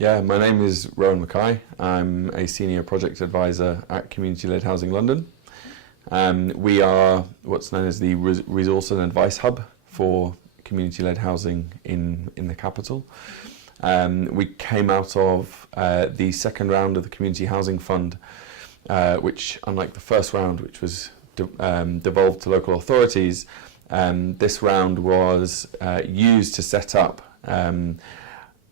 Yeah, my name is Rowan Mackay. I'm a senior project advisor at Community-Led Housing London. We are what's known as the resource and advice hub for community-led housing in the capital. We came out of the second round of the Community Housing Fund, which, unlike the first round, which was devolved to local authorities, this round was used to set up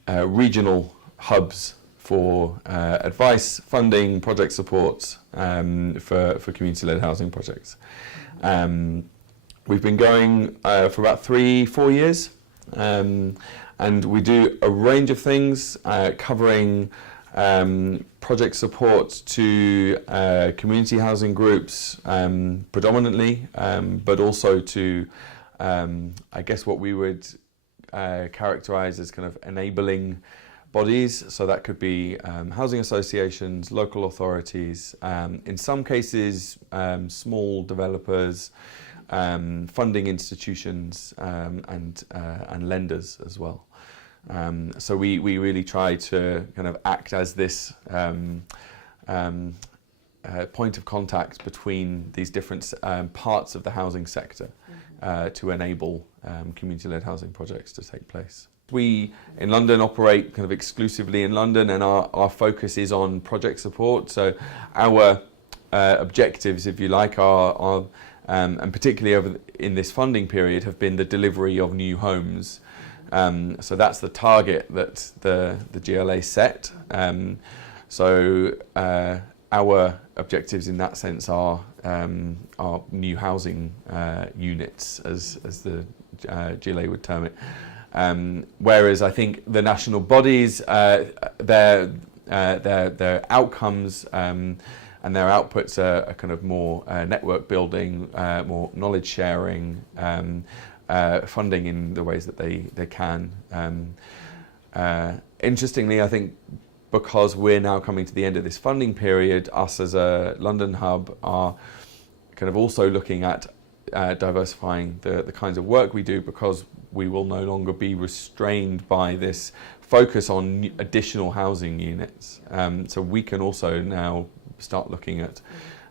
regional hubs for advice, funding, project support for community-led housing projects. We've been going for about 3-4 years, and we do a range of things covering project support to community housing groups predominantly, but also to I guess what we would characterize as kind of enabling bodies. So that could be housing associations, local authorities, in some cases small developers, funding institutions, and lenders as well. So we really try to kind of act as this point of contact between these different parts of the housing sector to enable community-led housing projects to take place. We in London operate kind of exclusively in London, and our focus is on project support. So our objectives, if you like, are and particularly in this funding period, have been the delivery of new homes. So that's the target that the GLA set. So our objectives in that sense are new housing units, as the GLA would term it. Whereas I think the national bodies, their outcomes and their outputs are kind of more network building, more knowledge sharing, funding in the ways that they can. Interestingly, I think because we're now coming to the end of this funding period, us as a London hub are kind of also looking at diversifying the kinds of work we do, because we will no longer be restrained by this focus on additional housing units. So we can also now start looking at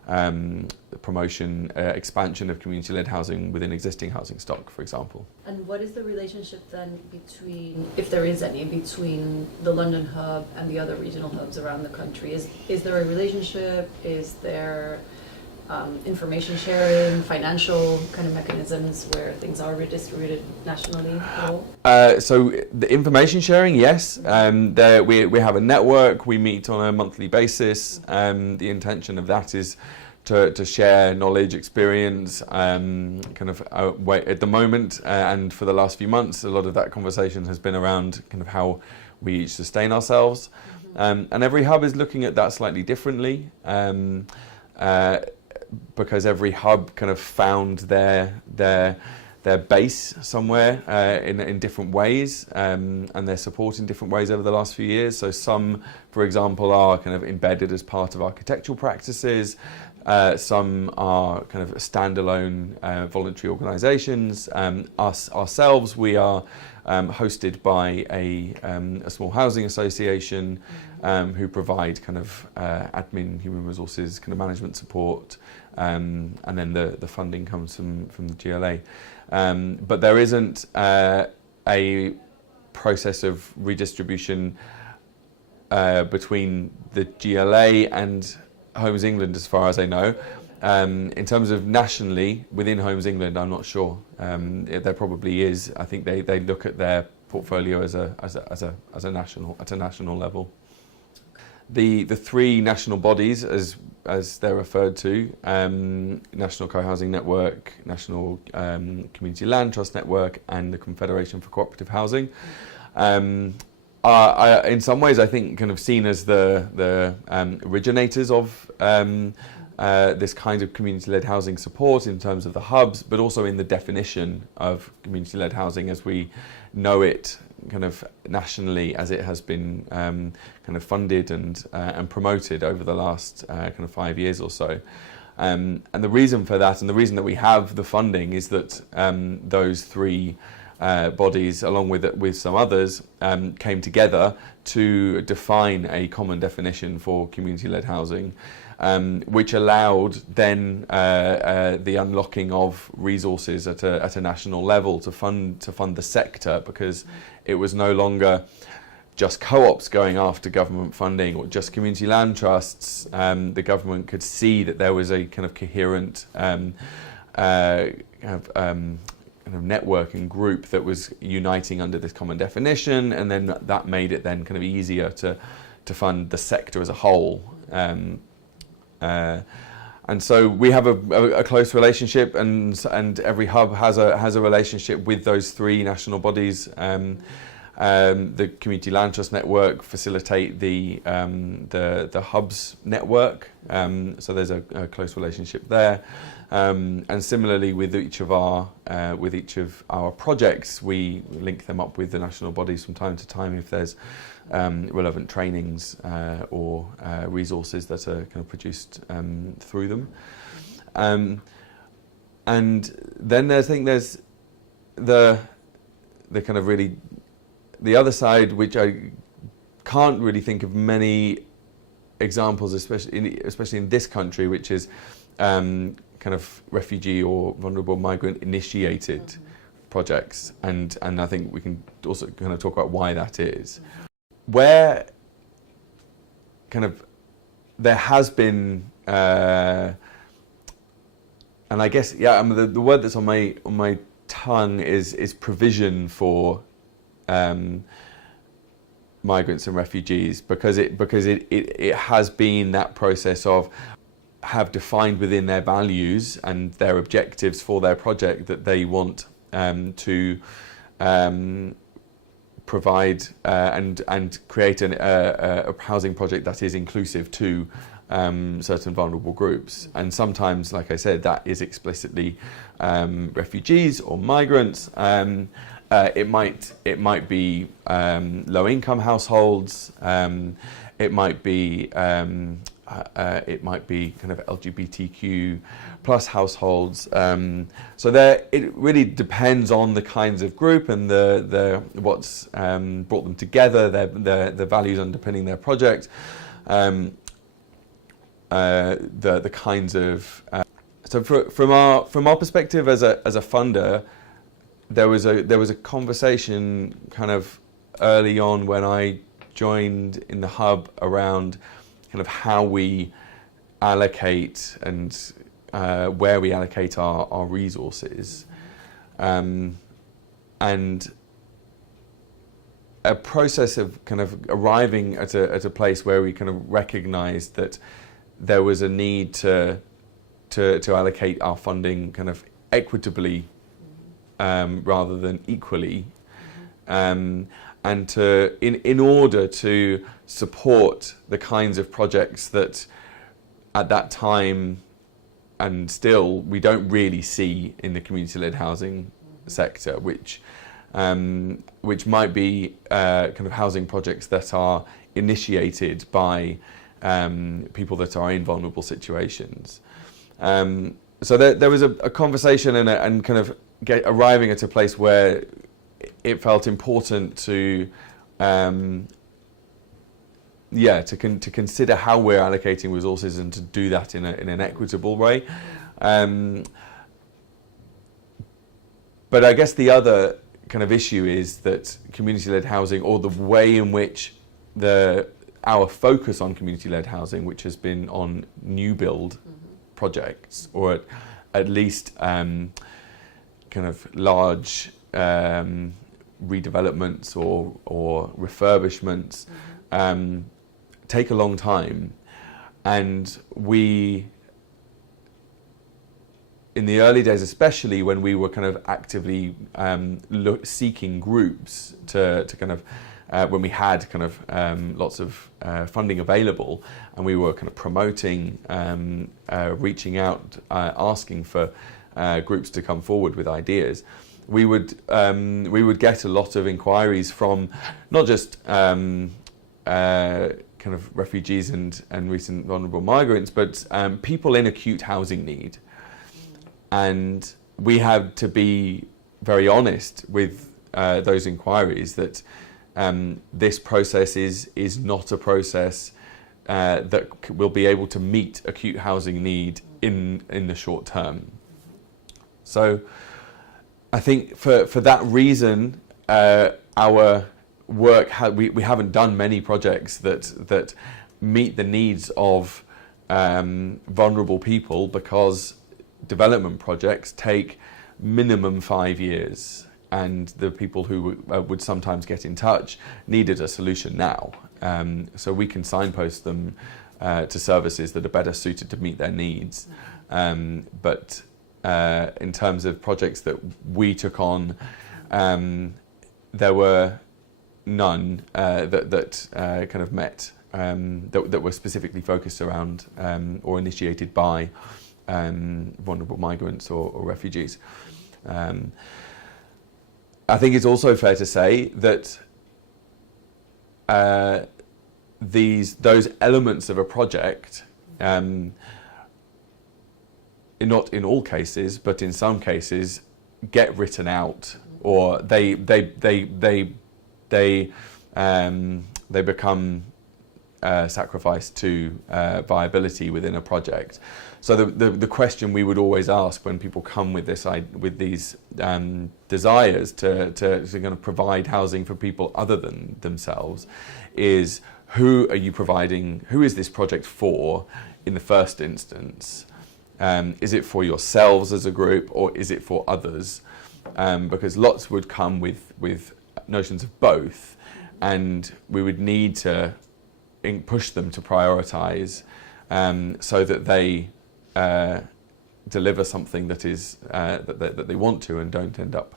the promotion, expansion of community-led housing within existing housing stock, for example. And what is the relationship then between, if there is any, between the London hub and the other regional hubs around the country? Is there a relationship? Is there information sharing, financial kind of mechanisms where things are redistributed nationally at all? So the information sharing, yes. We have a network. We meet on a monthly basis. The intention of that is to share knowledge, experience, kind of at the moment, and for the last few months, a lot of that conversation has been around kind of how we each sustain ourselves. And every hub is looking at that slightly differently. Because every hub kind of found their base somewhere in different ways, and their support in different ways over the last few years. So some, for example, are kind of embedded as part of architectural practices. Some are kind of standalone voluntary organisations. Ourselves, we are hosted by a small housing association who provide kind of admin, human resources, kind of management support, and then the funding comes from the GLA. But there isn't a process of redistribution between the GLA and Homes England, as far as I know. In terms of nationally, within Homes England, I'm not sure. There probably is. I think they look at their portfolio at a national level. The three national bodies, as they're referred to, National Cohousing Network, National Community Land Trust Network, and the Confederation for Cooperative Housing, are in some ways, I think, kind of seen as the originators of this kind of community-led housing support in terms of the hubs, but also in the definition of community-led housing as we know it kind of nationally, as it has been kind of funded and promoted over the last kind of 5 years or so. And the reason for that, and the reason that we have the funding, is that those three bodies, along with some others, came together to define a common definition for community-led housing, which allowed then the unlocking of resources at a national level to fund the sector, because it was no longer just co-ops going after government funding or just community land trusts. The government could see that there was a kind of coherent kind of network and group that was uniting under this common definition, and then that made it then kind of easier to fund the sector as a whole. And so we have a close relationship, and every hub has a relationship with those three national bodies. The Community Land Trust Network facilitate the hubs network, so there's a close relationship there. And similarly with each of our projects, we link them up with the national bodies from time to time if there's relevant trainings or resources that are kind of produced through them. And then I think there's the kind of really the other side, which I can't really think of many examples, especially in this country, which is kind of refugee or vulnerable migrant initiated projects, and I think we can also kind of talk about why that is. Where kind of there has been, and I guess the word that's on my tongue is provision for migrants and refugees, because it has been that process of have defined within their values and their objectives for their project that they want to provide and create a housing project that is inclusive to certain vulnerable groups. And sometimes, like I said, that is explicitly refugees or migrants. It might be low-income households. It might be kind of LGBTQ plus households. So it really depends on the kinds of group and the what's brought them together, the values underpinning their project, the kinds of. So from our perspective as a funder, there was a conversation kind of early on when I joined in the hub around kind of how we allocate and where we allocate our resources, and a process of kind of arriving at a place where we kind of recognised that there was a need to allocate our funding kind of equitably rather than equally, and in order to support the kinds of projects that at that time and still we don't really see in the community-led housing sector, which might be kind of housing projects that are initiated by people that are in vulnerable situations. So there was a conversation and kind of arriving at a place where it felt important to consider how we're allocating resources and to do that in an equitable way. But I guess the other kind of issue is that community-led housing, or the way in which our focus on community-led housing, which has been on new build projects, or at least kind of large redevelopments or refurbishments, take a long time. And we, in the early days, especially when we were kind of actively seeking groups to kind of, when we had kind of lots of funding available, and we were kind of promoting, reaching out, asking for groups to come forward with ideas, we would get a lot of inquiries from not just kind of refugees and recent vulnerable migrants, but people in acute housing need. And we had to be very honest with those inquiries that this process is not a process that will be able to meet acute housing need in the short term. So I think for that reason, our work, we haven't done many projects that meet the needs of vulnerable people, because development projects take minimum 5 years, and the people who would sometimes get in touch needed a solution now. So we can signpost them to services that are better suited to meet their needs. But in terms of projects that we took on, there were none that kind of met, that were specifically focused around or initiated by vulnerable migrants or refugees. I think it's also fair to say that those elements of a project, not in all cases, but in some cases, get written out, or they become sacrificed to viability within a project. So the question we would always ask when people come with these desires to kind of provide housing for people other than themselves is, who are you providing? Who is this project for in the first instance? Is it for yourselves as a group, or is it for others? Because lots would come with notions of both, and we would need to push them to prioritise so that they deliver something that is that they want to, and don't end up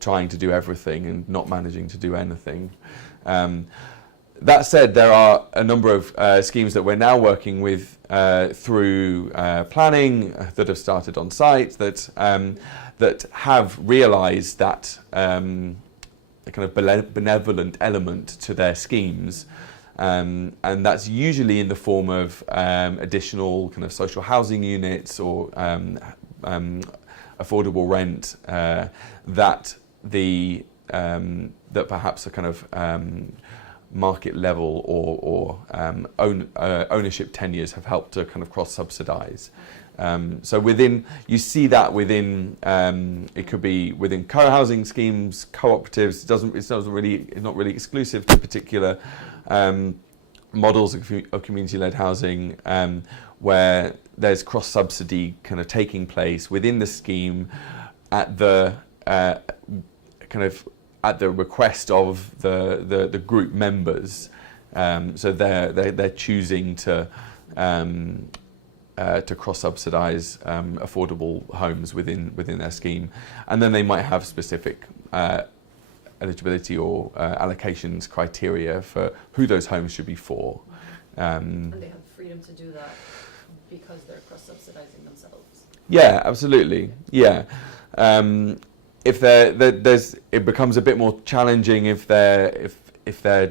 trying to do everything and not managing to do anything. That said, there are a number of schemes that we're now working with through planning that have started on site that have realised that a kind of benevolent element to their schemes. And that's usually in the form of additional kind of social housing units or affordable rent that perhaps a kind of market level or ownership tenures have helped to kind of cross-subsidise. So you see that within, it could be within co-housing schemes, cooperatives. It's not really exclusive to particular models of community-led housing, where there's cross-subsidy kind of taking place within the scheme at the at the request of the group members. So they're choosing to cross-subsidise affordable homes within their scheme, and then they might have specific eligibility or allocations criteria for who those homes should be for. And they have freedom to do that because they're cross-subsidising themselves. Yeah, absolutely. Yeah. It becomes a bit more challenging if they're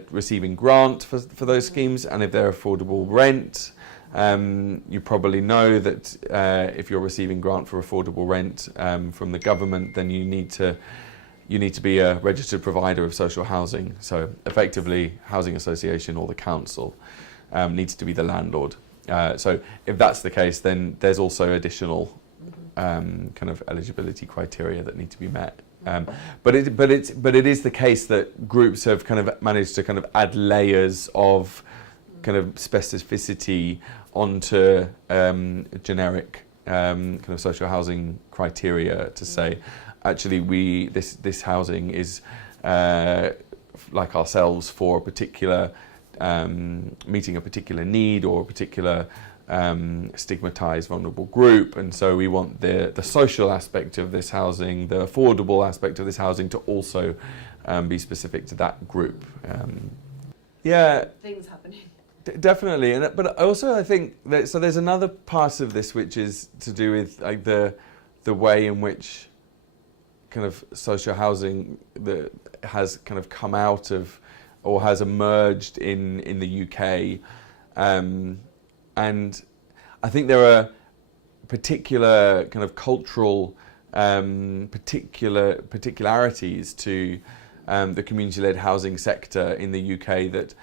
receiving grant for those schemes, and if they're affordable rent. You probably know that if you're receiving grant for affordable rent from the government, then you need to be a registered provider of social housing. So effectively, housing association or the council needs to be the landlord. So if that's the case, then there's also additional kind of eligibility criteria that need to be met. But it is the case that groups have kind of managed to kind of add layers of kind of specificity onto generic kind of social housing criteria to say, actually, this housing is like ourselves for a particular meeting a particular need or a particular stigmatized vulnerable group, and so we want the social aspect of this housing, the affordable aspect of this housing, to also be specific to that group. Yeah, things happening. Definitely, but also I think that, so there's another part of this which is to do with like the way in which kind of social housing that has kind of come out of or has emerged in the UK, and I think there are particular kind of cultural particularities to the community-led housing sector in the UK that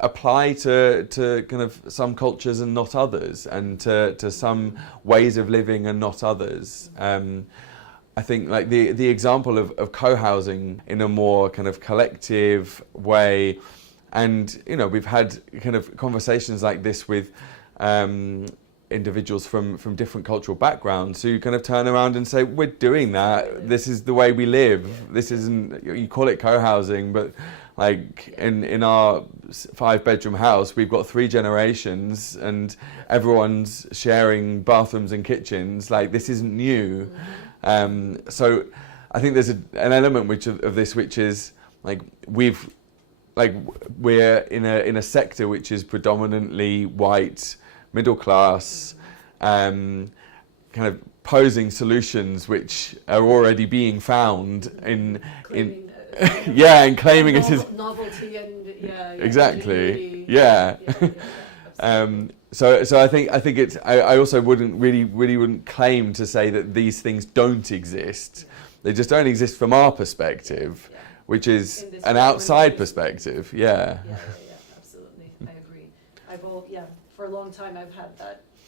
apply to kind of some cultures and not others, and to some ways of living and not others. I think like the example of co-housing in a more kind of collective way, and we've had kind of conversations like this with individuals from different cultural backgrounds who kind of turn around and say, we're doing that, this is the way we live, this isn't, you call it co-housing, but like in our 5-bedroom house, we've got 3 generations and everyone's sharing bathrooms and kitchens. Like, this isn't new. So I think there's an element of this which is like we're in a sector which is predominantly white, middle class, kind of posing solutions which are already being found in and claiming it is novelty and exactly So I think it's. I also wouldn't claim to say that these things don't exist. They just don't exist from our perspective, which is an outside perspective. Yeah, Absolutely. I agree. For a long time I've had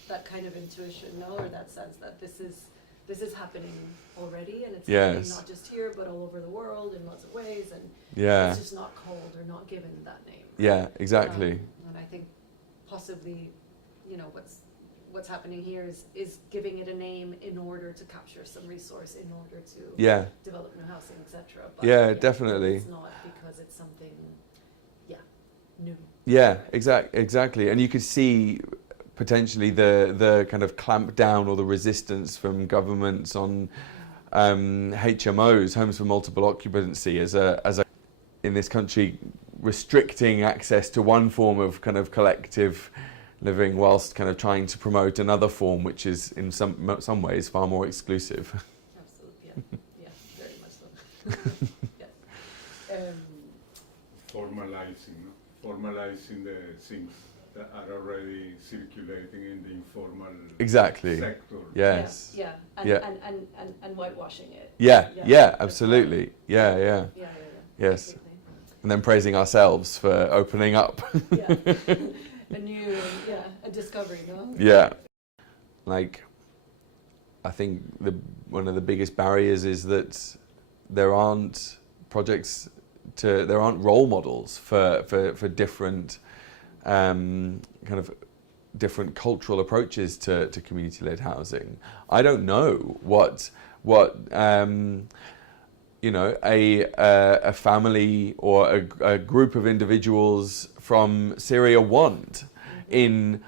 that kind of intuition, or that sense that this is happening already, and it's happening not just here but all over the world in lots of ways, and it's just not called or not given that name. Yeah, exactly. And I think possibly, what's happening here is giving it a name in order to capture some resource, in order to develop new housing, etc. Definitely. It's not because it's something, new. Yeah, exactly. And you could see potentially the kind of clamp down or the resistance from governments on HMOs, homes for multiple occupancy, as a in this country, restricting access to one form of kind of collective living whilst kind of trying to promote another form which is in some ways far more exclusive. Absolutely, very much so. Formalizing the things that are already circulating in the informal sector. Yes. And whitewashing it. Absolutely. Yes. Basically. And then praising ourselves for opening up. A discovery, no? Yeah. Like, I think one of the biggest barriers is that there aren't role models for different kind of different cultural approaches to community-led housing. I don't know what a family or a group of individuals from Syria want in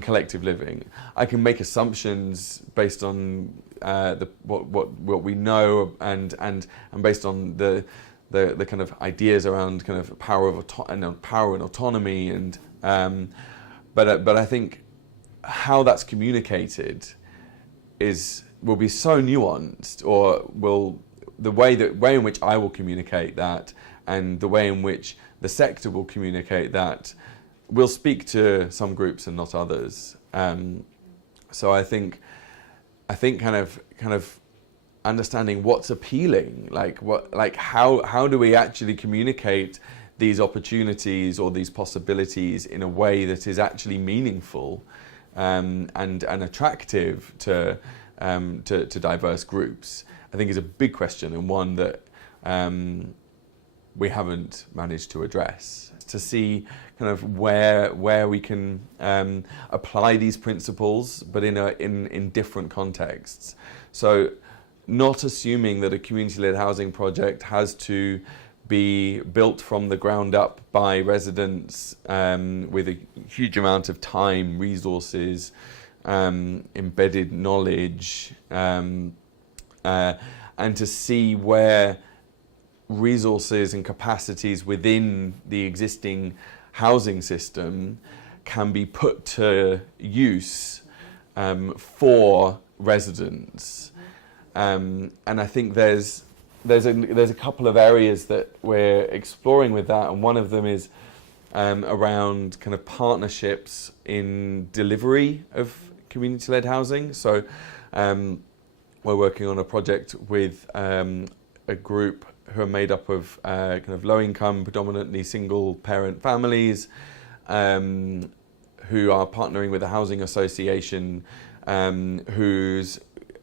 collective living. I can make assumptions based on what we know and based on the kind of ideas around kind of power and autonomy but I think how that's communicated will be so nuanced, or the way in which I will communicate that and the way in which the sector will communicate that will speak to some groups and not others. So I think kind of understanding what's appealing, how do we actually communicate these opportunities or these possibilities in a way that is actually meaningful and attractive to diverse groups, I think is a big question, and one that we haven't managed to address. To see kind of where we can apply these principles, but in different contexts. So, not assuming that a community-led housing project has to be built from the ground up by residents with a huge amount of time, resources, embedded knowledge, and to see where resources and capacities within the existing housing system can be put to use for residents. And I think there's a couple of areas that we're exploring with that, and one of them is around kind of partnerships in delivery of community-led housing. So we're working on a project with a group who are made up of kind of low-income, predominantly single-parent families, who are partnering with a housing association,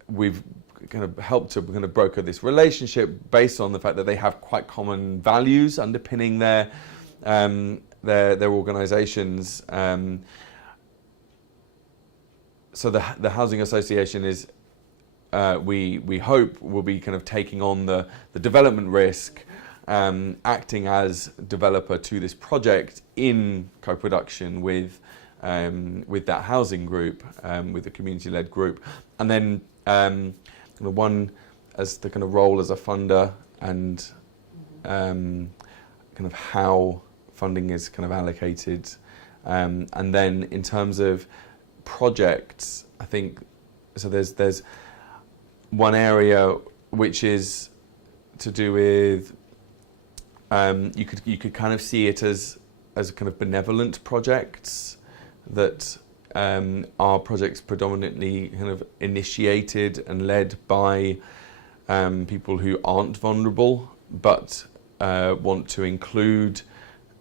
we've kind of helped to kind of broker this relationship based on the fact that they have quite common values underpinning their organisations. So the housing association is, we hope, will be kind of taking on the development risk, acting as developer to this project in co-production with that housing group, with the community-led group, and then one as the kind of role as a funder and kind of how funding is kind of allocated, and then in terms of projects, I think so. There's one area which is to do with you could kind of see it as kind of benevolent projects that are projects predominantly kind of initiated and led by people who aren't vulnerable but want to include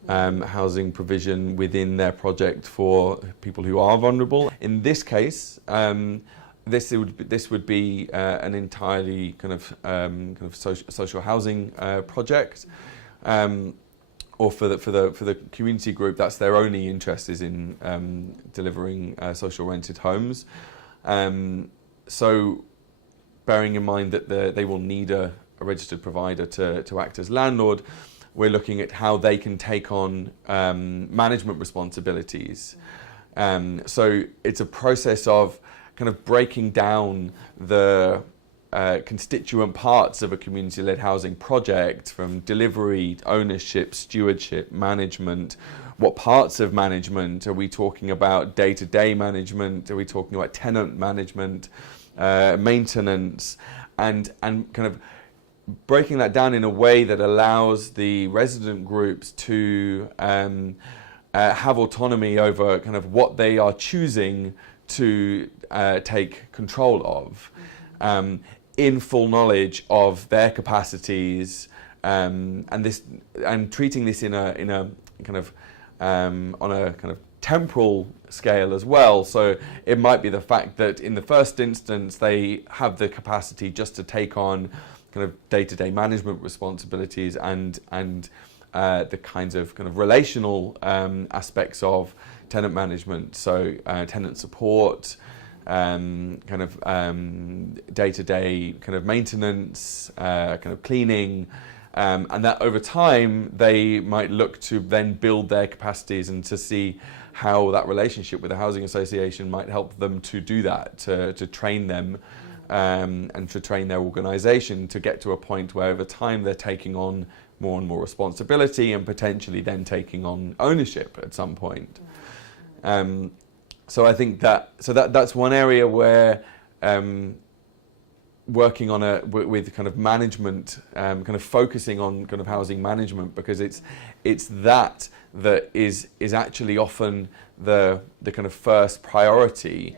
housing provision within their project for people who are vulnerable. In this case, this would be an entirely kind of social housing project. Or for the community group, that's their only interest is in delivering social rented homes. So, bearing in mind that they will need a registered provider to act as landlord, we're looking at how they can take on management responsibilities. So it's a process of kind of breaking down the constituent parts of a community-led housing project, from delivery, ownership, stewardship, management. What parts of management are we talking about? Day-to-day management? Are we talking about tenant management, maintenance, and kind of breaking that down in a way that allows the resident groups to have autonomy over kind of what they are choosing to take control of. In full knowledge of their capacities, and treating this in a kind of on a kind of temporal scale as well. So it might be the fact that in the first instance they have the capacity just to take on kind of day-to-day management responsibilities and the kinds of kind of relational aspects of tenant management. So tenant support. Kind of day-to-day kind of maintenance, kind of cleaning, and that over time they might look to then build their capacities and to see how that relationship with the housing association might help them to do that, to train them and to train their organisation to get to a point where over time they're taking on more and more responsibility and potentially then taking on ownership at some point. So I think that's one area where working on with kind of management, kind of focusing on kind of housing management, because it's that is actually often the kind of first priority.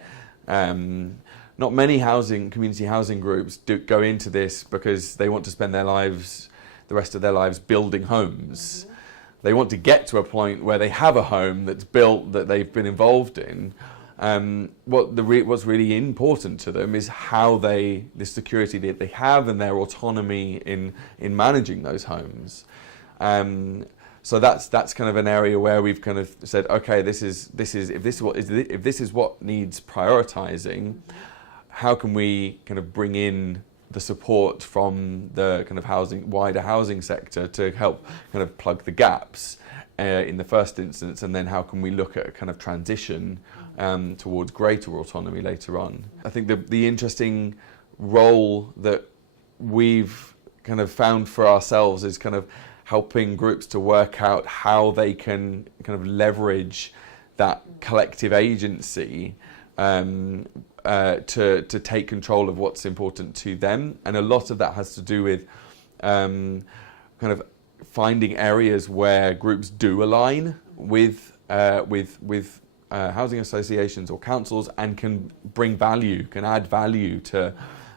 Not many community housing groups go into this because they want to spend the rest of their lives building homes. They want to get to a point where they have a home that's built, that they've been involved in. What's really important to them is how the security that they have and their autonomy in managing those homes. So that's kind of an area where we've kind of said, okay, if this is what needs prioritising, how can we kind of bring in the support from the kind of wider housing sector to help kind of plug the gaps in the first instance, and then how can we look at a kind of transition towards greater autonomy later on. I think the interesting role that we've kind of found for ourselves is kind of helping groups to work out how they can kind of leverage that collective agency to take control of what's important to them. And a lot of that has to do with kind of finding areas where groups do align with housing associations or councils and can add value to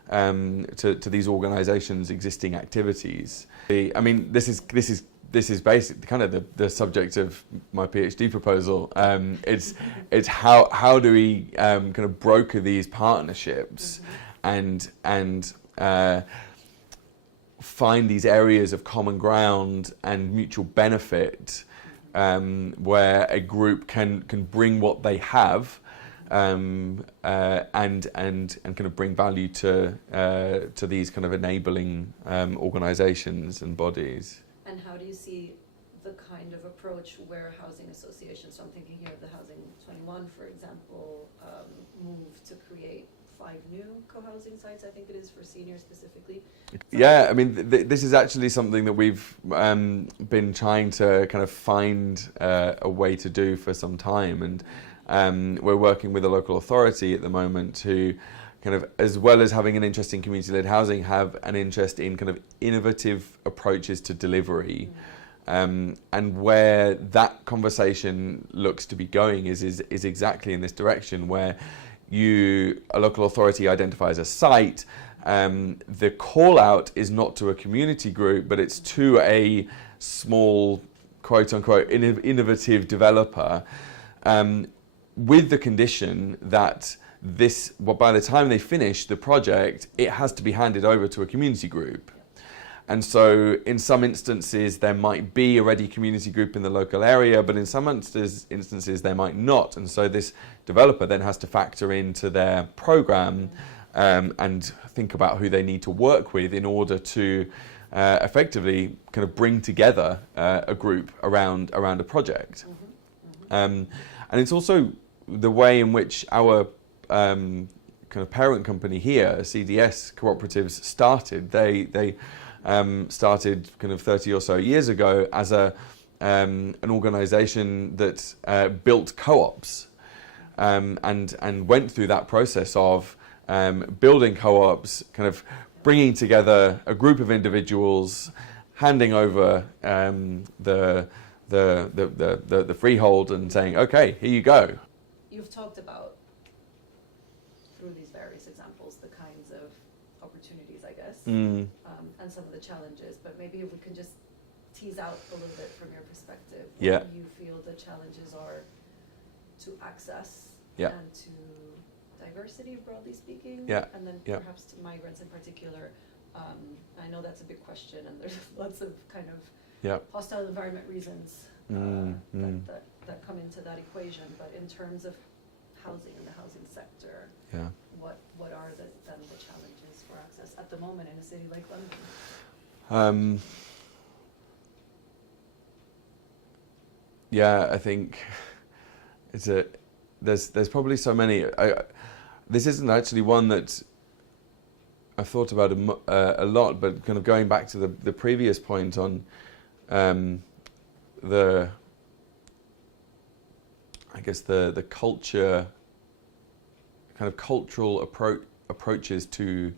to these organisations' existing activities. I mean, this is basically kind of the subject of my PhD proposal. It's how do we kind of broker these partnerships and find these areas of common ground and mutual benefit, where a group can bring what they have, and kind of bring value to these kind of enabling organisations and bodies. And how do you see the kind of approach where housing associations, so I'm thinking here of the Housing 21, for example, move to create 5 new co-housing sites, I think it is, for seniors specifically? Yeah, I mean, this is actually something that we've been trying to kind of find a way to do for some time, and we're working with a local authority at the moment who kind of, as well as having an interest in community-led housing, have an interest in kind of innovative approaches to delivery. And where that conversation looks to be going is exactly in this direction, where a local authority identifies a site. The call out is not to a community group, but it's to a small, quote unquote, innovative developer, with the condition that by the time they finish the project, it has to be handed over to a community group. And so in some instances, there might be a ready community group in the local area, but in some instances there might not. And so this developer then has to factor into their program and think about who they need to work with in order to effectively kind of bring together a group around a project. And it's also the way in which our kind of parent company here, CDS Cooperatives, started. They started kind of 30 or so years ago as an organisation that built co-ops, and went through that process of building co-ops, kind of bringing together a group of individuals, handing over the freehold and saying, okay, here you go. You've talked about, through these various examples, the kinds of opportunities, I guess, and some of the challenges, but maybe if we can just tease out a little bit from your perspective, what you feel the challenges are to access and to diversity, broadly speaking, and then perhaps to migrants in particular. I know that's a big question, and there's lots of kind of hostile environment reasons that come into that equation, but in terms of housing and the housing sector, what are then the challenges for access at the moment in a city like London? I think there's probably so many. This isn't actually one that I've thought about a lot, but kind of going back to the previous point on the culture, kind of cultural approaches to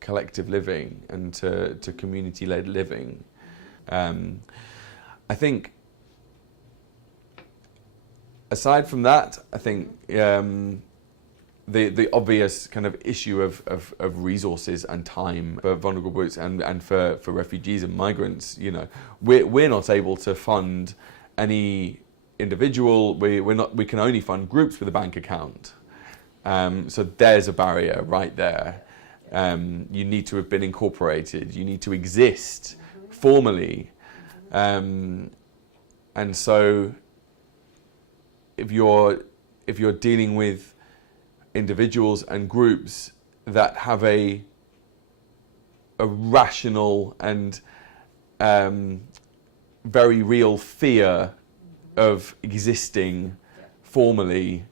collective living and to community-led living. I think aside from that, I think the obvious kind of issue of resources and time for vulnerable groups and for refugees and migrants, we're not able to fund any individual. We can only fund groups with a bank account. So there's a barrier right there. You need to have been incorporated. You need to exist formally. And so if you're dealing with individuals and groups that have a rational and very real fear of existing formally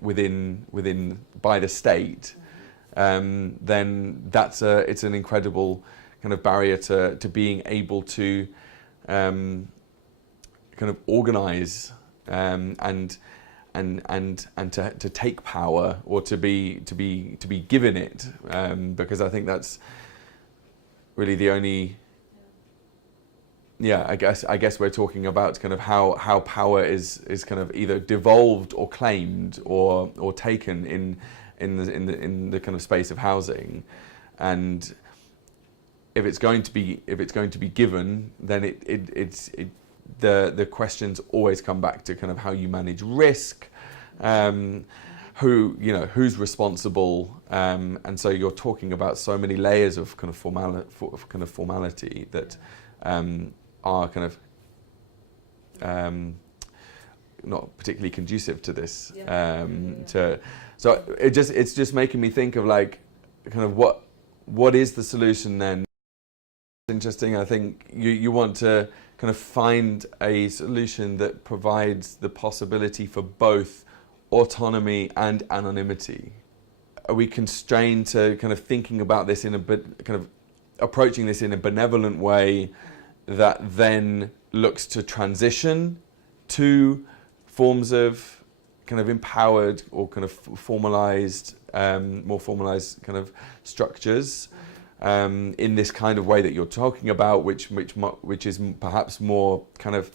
within by the state, then it's an incredible kind of barrier to being able to kind of organise and to take power or to be given it, because I think that's really the only. I guess we're talking about kind of how power is kind of either devolved or claimed or taken in the kind of space of housing, and if it's going to be given, then the questions always come back to kind of how you manage risk, who's responsible, and so you're talking about so many layers of kind of formality that are kind of not particularly conducive to this. So it's just making me think of like kind of what is the solution then? Interesting. I think you want to kind of find a solution that provides the possibility for both autonomy and anonymity. Are we constrained to kind of thinking about this in a bit, kind of approaching this in a benevolent way that then looks to transition to forms of kind of empowered or kind of formalized, more formalized kind of structures in this kind of way that you're talking about, which is perhaps more kind of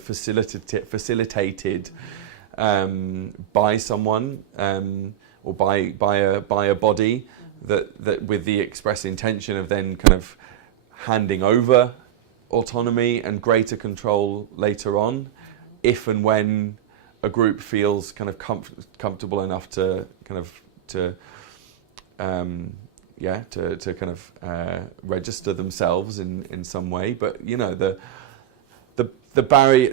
facilitated by someone or by a body that with the express intention of then kind of handing over autonomy and greater control later on, if and when a group feels kind of comfortable enough to kind of to kind of register themselves in some way. But you know, the barrier,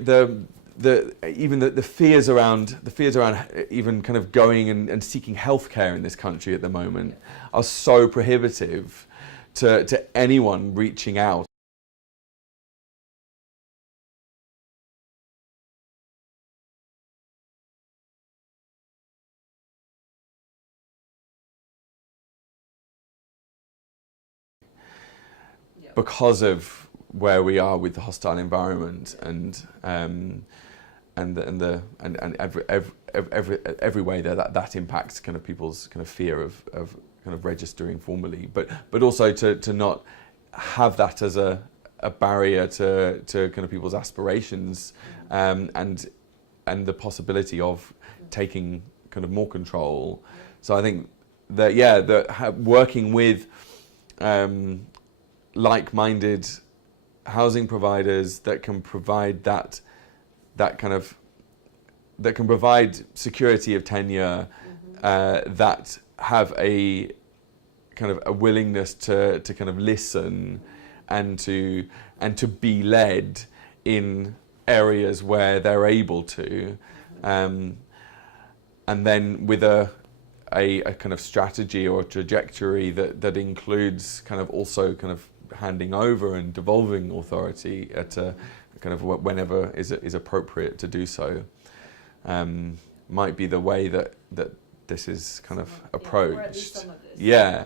even the fears around even kind of going and seeking healthcare in this country at the moment are so prohibitive to anyone reaching out. Because of where we are with the hostile environment and every way that impacts kind of people's kind of fear of kind of registering formally, but also to not have that as a barrier to kind of people's aspirations, and the possibility of taking kind of more control. So I think that working with like-minded housing providers that can provide that can provide security of tenure, that have a kind of a willingness to kind of listen and to be led in areas where they're able to, and then with a kind of strategy or a trajectory that includes kind of also kind of handing over and devolving authority at a kind of whenever is appropriate to do so, might be the way that this is kind of approached. Or at least some of this. Yeah.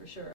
For sure.